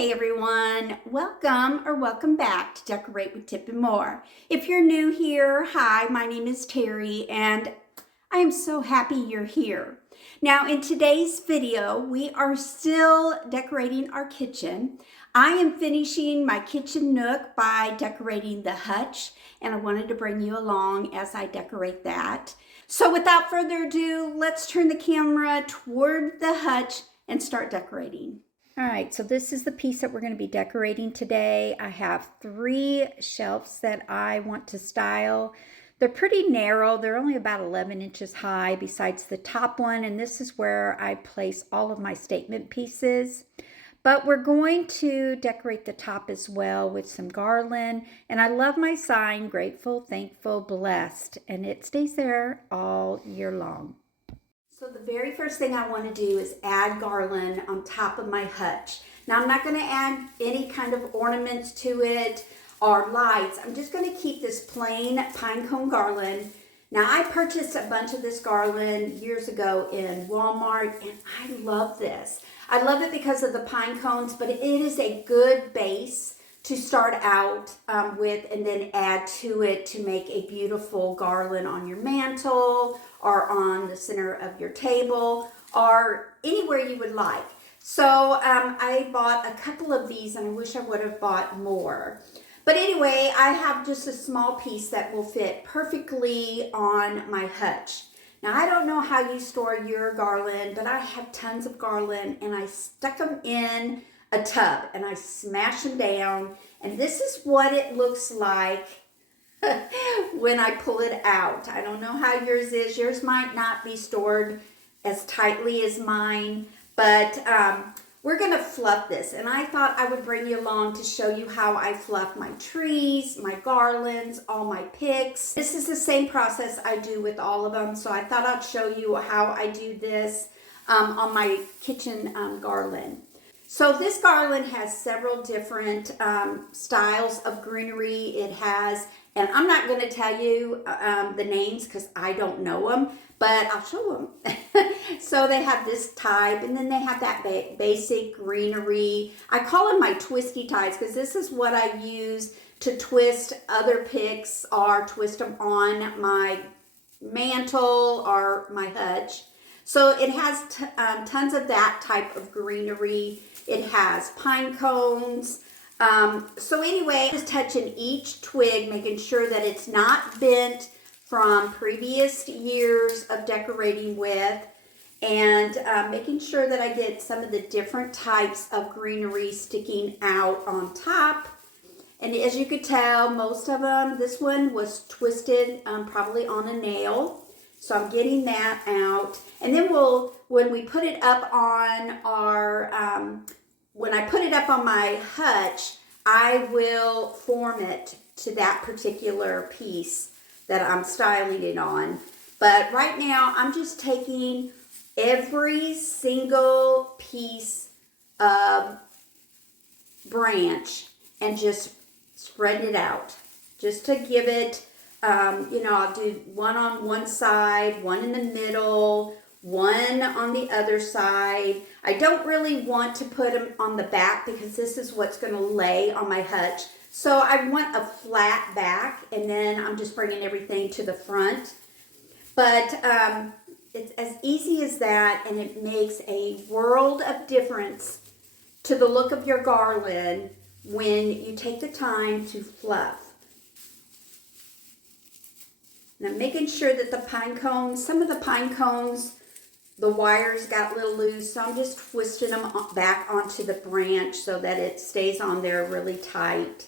Hey everyone, welcome back to Decorate with Tip and More. If you're new here, hi, my name is Terry and I am so happy you're here. Now in today's video, we are still decorating our kitchen. I am finishing my kitchen nook by decorating the hutch, and I wanted to bring you along as I decorate that. So without further ado, let's turn the camera toward the hutch and start decorating. All right, so this is the piece that we're going to be decorating today. I have 3 shelves that I want to style. They're pretty narrow. They're only about 11 inches high besides the top one, and this is where I place all of my statement pieces. But we're going to decorate the top as well with some garland, and I love my sign, Grateful, Thankful, Blessed, and it stays there all year long. So the very first thing I want to do is add garland on top of my hutch. Now I'm not going to add any kind of ornaments to it or lights. I'm just going to keep this plain pine cone garland. Now I purchased a bunch of this garland years ago in Walmart, and I love this. I love it because of the pine cones, but it is a good base to start out with, and then add to it to make a beautiful garland on your mantle or on the center of your table or anywhere you would like. So I bought a couple of these, and I wish I would have bought more. But anyway, I have just a small piece that will fit perfectly on my hutch. Now, I don't know how you store your garland, but I have tons of garland, and I stuck them in a tub and I smash them down, and this is what it looks like when I pull it out. I don't know how yours is. Yours might not be stored as tightly as mine, but we're going to fluff this, and I thought I would bring you along to show you how I fluff my trees, my garlands, all my picks. This is the same process I do with all of them, so I thought I'd show you how I do this on my kitchen garland. So this garland has several different styles of greenery. It has, and I'm not going to tell you the names because I don't know them, but I'll show them. So they have this type, and then they have that basic greenery. I call them my twisty ties because this is what I use to twist other picks or twist them on my mantle or my hutch. So it has tons of that type of greenery. It has pine cones. So anyway, just touching each twig, making sure that it's not bent from previous years of decorating with, and making sure that I get some of the different types of greenery sticking out on top. And as you could tell, most of them, this one was twisted probably on a nail. So I'm getting that out. And then when we put it up on our, when I put it up on my hutch, I will form it to that particular piece that I'm styling it on. But right now, I'm just taking every single piece of branch and just spreading it out, just to give it, I'll do one on one side, one in the middle, one on the other side. I don't really want to put them on the back because this is what's going to lay on my hutch. So I want a flat back, and then I'm just bringing everything to the front. But it's as easy as that, and it makes a world of difference to the look of your garland when you take the time to fluff. And I'm making sure that the pine cones, some of the pine cones, the wires got a little loose, so I'm just twisting them back onto the branch so that it stays on there really tight.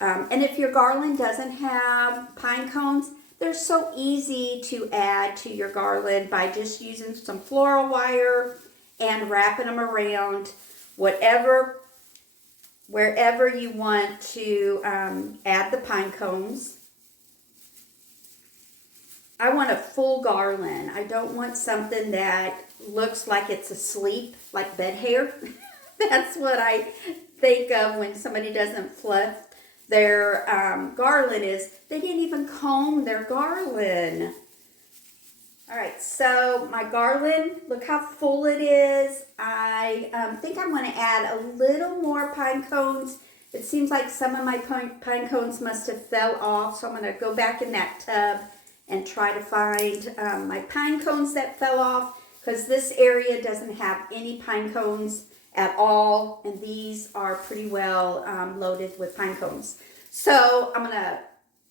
And if your garland doesn't have pine cones, they're so easy to add to your garland by just using some floral wire and wrapping them around wherever you want to add the pine cones. I want a full garland. I don't want something that looks like it's asleep, like bed hair. That's what I think of when somebody doesn't fluff their garland, is they didn't even comb their garland. All right, so my garland, look how full it is. I think I'm going to add a little more pine cones. It seems like some of my pine cones must have fell off, so I'm going to go back in that tub and try to find my pine cones that fell off, because this area doesn't have any pine cones at all, and these are pretty well loaded with pine cones. So I'm going to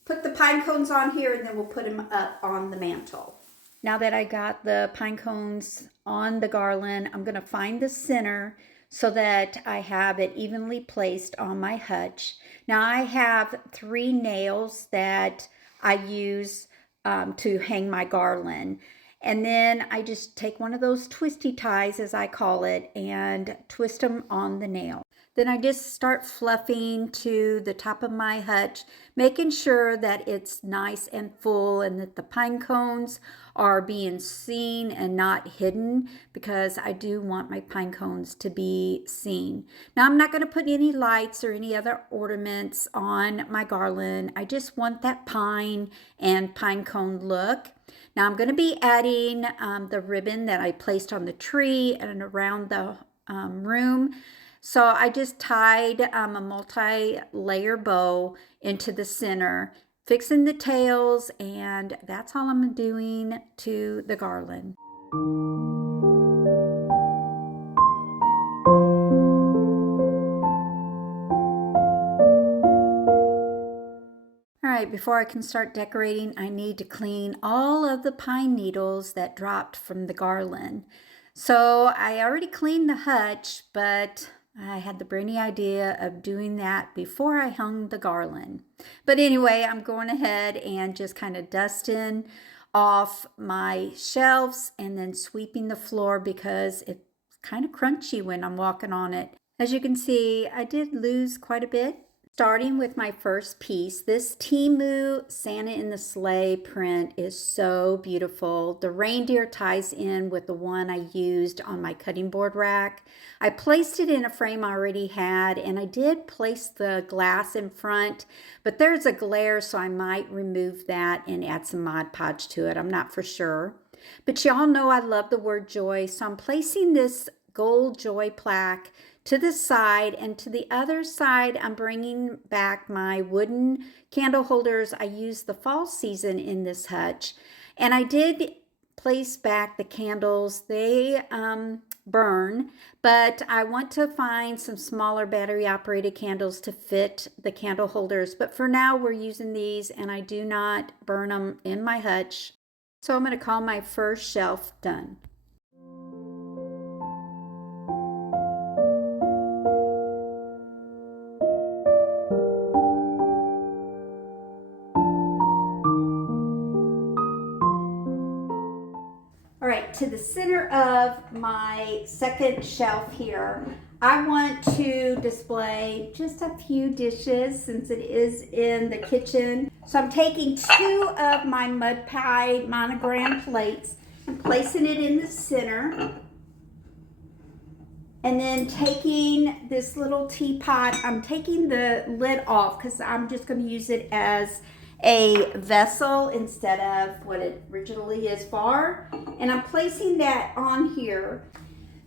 put the pine cones on here, and then we'll put them up on the mantle. Now that I got the pine cones on the garland, I'm going to find the center so that I have it evenly placed on my hutch. Now I have 3 nails that I use to hang my garland. And then I just take one of those twisty ties, as I call it, and twist them on the nail. Then I just start fluffing to the top of my hutch, making sure that it's nice and full and that the pine cones are being seen and not hidden, because I do want my pine cones to be seen. Now I'm not going to put any lights or any other ornaments on my garland. I just want that pine and pine cone look. Now I'm going to be adding the ribbon that I placed on the tree and around the room. So I just tied a multi-layer bow into the center, fixing the tails, and that's all I'm doing to the garland. All right, before I can start decorating, I need to clean all of the pine needles that dropped from the garland. So I already cleaned the hutch, but I had the brainy idea of doing that before I hung the garland. But anyway, I'm going ahead and just kind of dusting off my shelves and then sweeping the floor because it's kind of crunchy when I'm walking on it. As you can see, I did lose quite a bit. Starting with my first piece, this Timu Santa in the Sleigh print is so beautiful. The reindeer ties in with the one I used on my cutting board rack. I placed it in a frame I already had, and I did place the glass in front, but there's a glare, so I might remove that and add some Mod Podge to it. I'm not for sure. But y'all know I love the word joy, so I'm placing this gold joy plaque to the side, and to the other side I'm bringing back my wooden candle holders I used the fall season in this hutch. And I did place back the candles. They burn, but I want to find some smaller battery operated candles to fit the candle holders. But for now we're using these, and I do not burn them in my hutch. So I'm going to call my first shelf done. All right, to the center of my second shelf here, I want to display just a few dishes since it is in the kitchen. So I'm taking 2 of my mud pie monogram plates and placing it in the center. And then taking this little teapot, I'm taking the lid off because I'm just going to use it as a vessel instead of what it originally is for. And I'm placing that on here.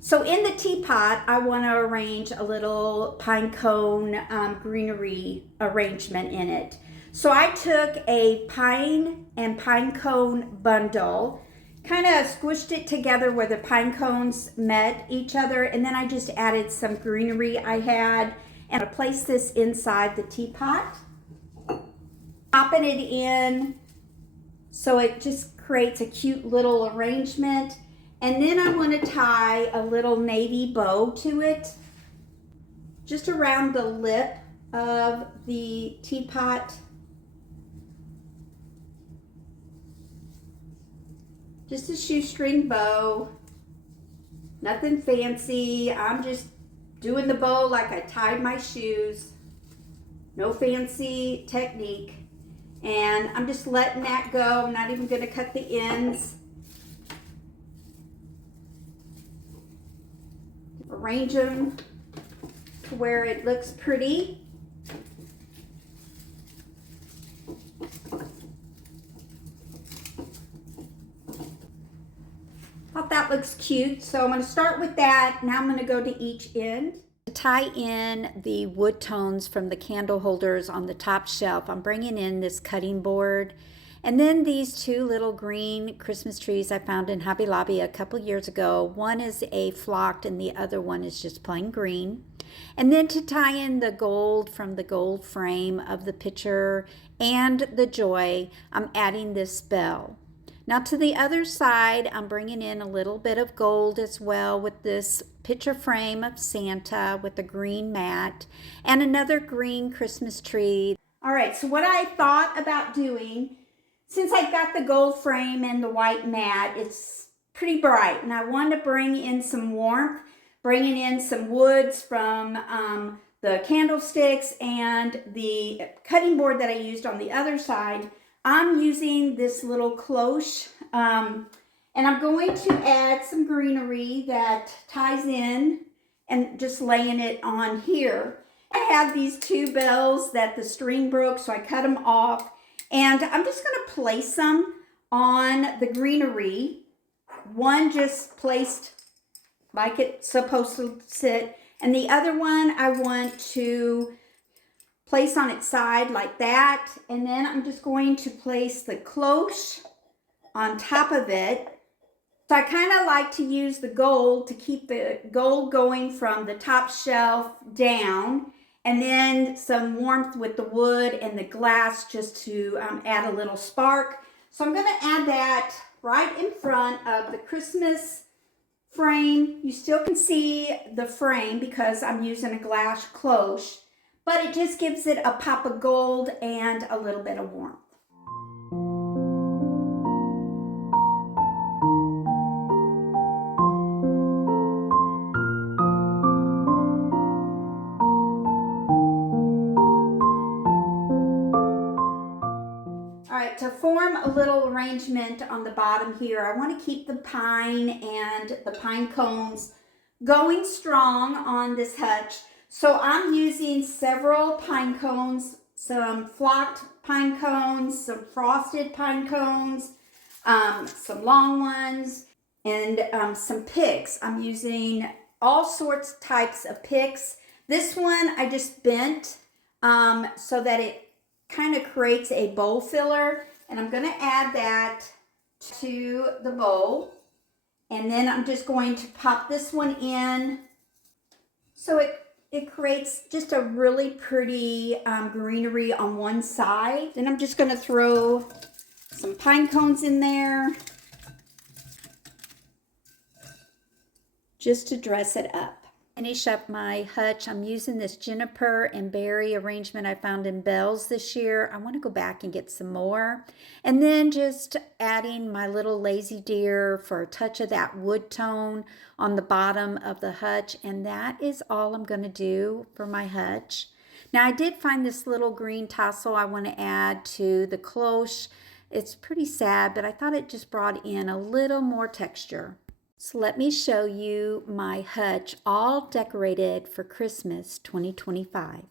So in the teapot, I want to arrange a little pine cone greenery arrangement in it. So I took a pine and pine cone bundle, kind of squished it together where the pine cones met each other, and then I just added some greenery I had, and I placed this inside the teapot, popping it in so it just creates a cute little arrangement. And then I want to tie a little navy bow to it, just around the lip of the teapot. Just a shoestring bow, nothing fancy. I'm just doing the bow like I tied my shoes. No fancy technique. And I'm just letting that go. I'm not even going to cut the ends. Arrange them to where it looks pretty. that looks cute. So I'm going to start with that. Now I'm going to go to each end. To tie in the wood tones from the candle holders on the top shelf, I'm bringing in this cutting board. And then these two little green Christmas trees I found in Hobby Lobby a couple years ago. One is a flocked and the other one is just plain green. And then to tie in the gold from the gold frame of the picture and the joy, I'm adding this bell. Now to the other side, I'm bringing in a little bit of gold as well with this picture frame of Santa with a green mat and another green Christmas tree. All right, so what I thought about doing, since I've got the gold frame and the white mat, it's pretty bright, and I wanted to bring in some warmth, bringing in some woods from the candlesticks and the cutting board that I used on the other side. I'm using this little cloche, and I'm going to add some greenery that ties in and just laying it on here. I have these two bells that the string broke, so I cut them off, and I'm just going to place them on the greenery. One just placed like it's supposed to sit, and the other one I want to place on its side like that, and then I'm just going to place the cloche on top of it. So I kind of like to use the gold to keep the gold going from the top shelf down, and then some warmth with the wood and the glass just to add a little spark. So I'm going to add that right in front of the Christmas frame. You still can see the frame because I'm using a glass cloche, but it just gives it a pop of gold and a little bit of warmth. To form a little arrangement on the bottom here, I want to keep the pine and the pine cones going strong on this hutch. So I'm using several pine cones, some flocked pine cones, some frosted pine cones, some long ones, and some picks. I'm using all sorts of types of picks. This one I just bent so that it kind of creates a bowl filler, and I'm going to add that to the bowl, and then I'm just going to pop this one in so it creates just a really pretty greenery on one side. Then I'm just going to throw some pine cones in there just to dress it up. Finish up my hutch. I'm using this juniper and berry arrangement I found in Bells this year. I want to go back and get some more. And then just adding my little lazy deer for a touch of that wood tone on the bottom of the hutch. And that is all I'm going to do for my hutch. Now I did find this little green tassel I want to add to the cloche. It's pretty sad, but I thought it just brought in a little more texture. So let me show you my hutch all decorated for Christmas 2025.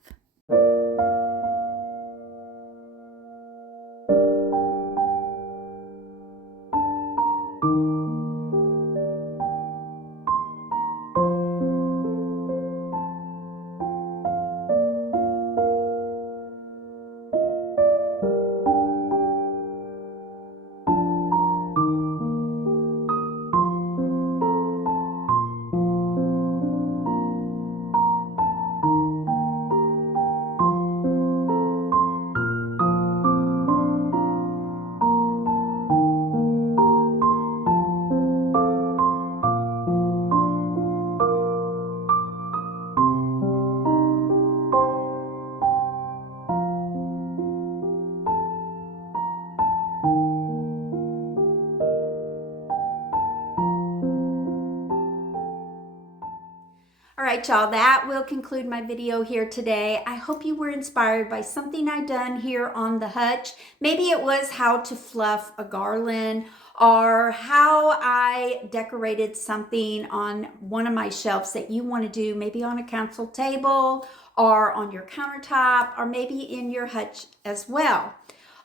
All right, y'all, that will conclude my video here today. I hope you were inspired by something I done here on the hutch. Maybe it was how to fluff a garland, or how I decorated something on one of my shelves that you want to do, maybe on a council table or on your countertop, or maybe in your hutch as well.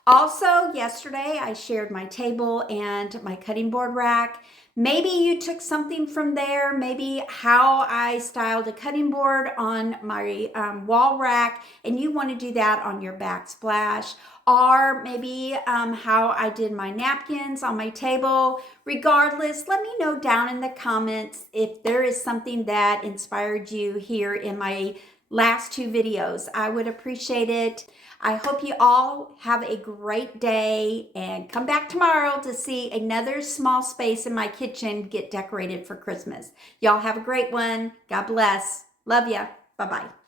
Also, yesterday I shared my table and my cutting board rack. Maybe you took something from there, maybe how I styled a cutting board on my wall rack, and you want to do that on your backsplash, or maybe how I did my napkins on my table. Regardless, let me know down in the comments if there is something that inspired you here in my last two videos. I would appreciate it. I hope you all have a great day and come back tomorrow to see another small space in my kitchen get decorated for Christmas. Y'all have a great one. God bless. Love ya. Bye-bye.